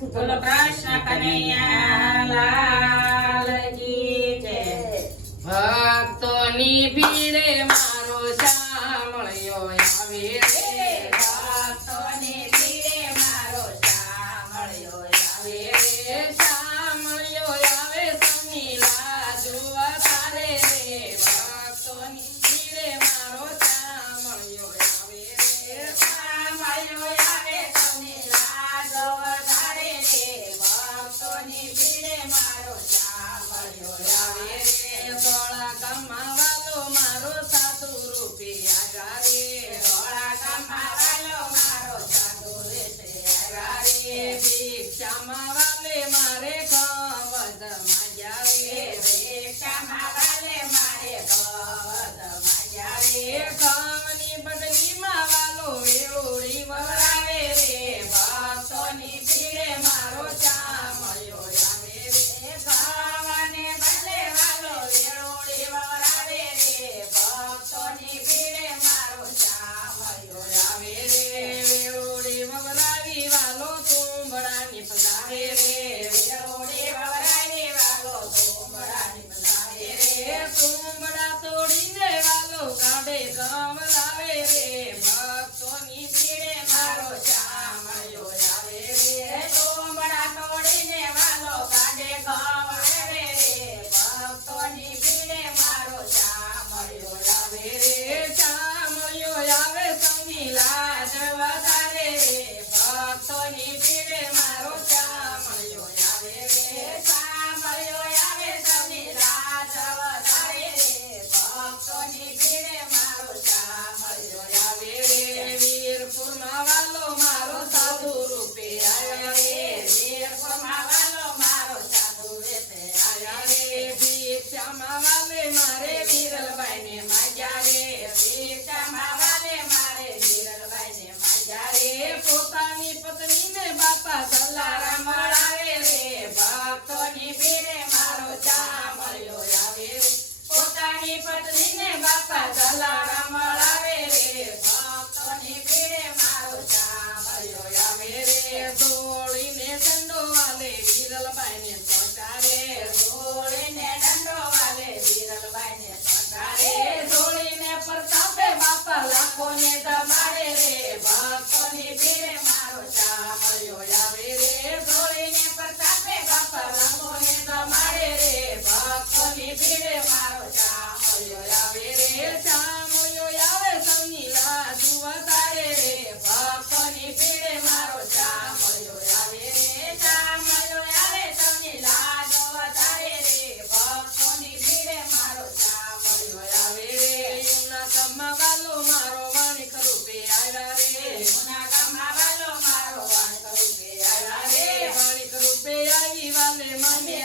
બોલો કૃષ્ણ કનૈયા લાલ કી જય. ભક્તોની ભીડે મારો શામળિયો આવે રે. ભક્તોની ભીડે મારો શામળિયો આવે રે. શામળિયો આવે સમીલા જોવા તારે રે. ભક્તોની ભીડે મારો શામળિયો આવે રે. શામળિયો આવે સમીલા જોવા તારે રે. ભક્તોની ભીડે મારો શામળિયો આવે રે. ધોળા ગામમાં વાલો મારો સાધુ રૂપિયા ગારે. ધોળા ગામમાં વાલો મારો સાધુ રૂપિયા રે. ભિક્ષામાં વાલે મારે કવદ માંગ્યા રે. ભિક્ષામાં વાલે મારે કવદ માંગ્યા રે. ઘઉંની બદલીમાં વાલો વેળોળી વવરાવે રે. ભક્તોની ભીડે મારો શામળિયો આવે રે. ઘઉંને બદલે વાલો વેળોળી વવરાવે રે. ભક્તોની ભીડે મારો શામળિયો આવે રે. વેળોળી વવરાવી વાલો તુંબડાની પધારે રે. વેળોળી વવરાવી વાલો તુંબડાની પધારે રે. તુંબડા તોડીને વાલો કાઢે ઘઉં લાવે રે. ભક્તોની ભીડે મારો શામળિયો આવે રે. તુંબડા તોડીને વાલો કાઢે ઘઉં લાવે રે. ભક્તોની ભીડે મારો શામળિયો આવે રે. શામળિયો આવે સૌની લાજ વધારે રે. ભક્તોની ભીડે મારો શામળિયો આવે રે. શામળિયો આવે સૌની લાજ વધારે રે. ભક્તોની ભીડે મારો શામળિયો આવે રે. વીરપુરમાં વાલો મારો સાધુ રૂપે આવ્યા રે. વીરપુરમાં વાલો મારો સાધુ રૂપે આવ્યા રે. ભિક્ષામાં વાલે મારે વીરલબાઈને માંગ્યા રે. ભિક્ષામાં વાલે મારે વીરલબાઈને માંગ્યા રે. પોતાની પત્નીને બાપા જલારામ મળાવે રે. ભક્તોની ભીડે મારો શામળિયો આવે રે. પોતાની પત્નીને બાપા જલારામ મળાવે રે. ભક્તોની ભીડે મારો શામળિયો આવે રે. ધોળીને દંડો વાલે વીરલબાઈને ચોંટાડે. ધોળીને દંડો વાલે વીરલબાઈને ચોંટાડે. ધોળીને પ્રતાપે બાપા લાખોને દબાડે રે. ભક્તોની ભીડે મારો શામળિયો આવે રે. ધોળીને પ્રતાપે બાપા લાખોને દબાડે રે. ભક્તોની ભીડે મારો શામળિયો આવે રે. શામળિયો આવે સૌની લાજ વધારે રે. ભક્તોની ભીડે મારો શામળિયો આવે રે. શામળિયો આવે સૌની લાજ વધારે રે. ભક્તોની ભીડે મારો શામળિયો આવે રે. યુના ગામમાં વાલો મારો વાણિક રૂપે આવ્યા રે. યુના ગામમાં વાલો મારો વાણિક રૂપે આવ્યા રે. વાણિક રૂપે આવી વાલે મને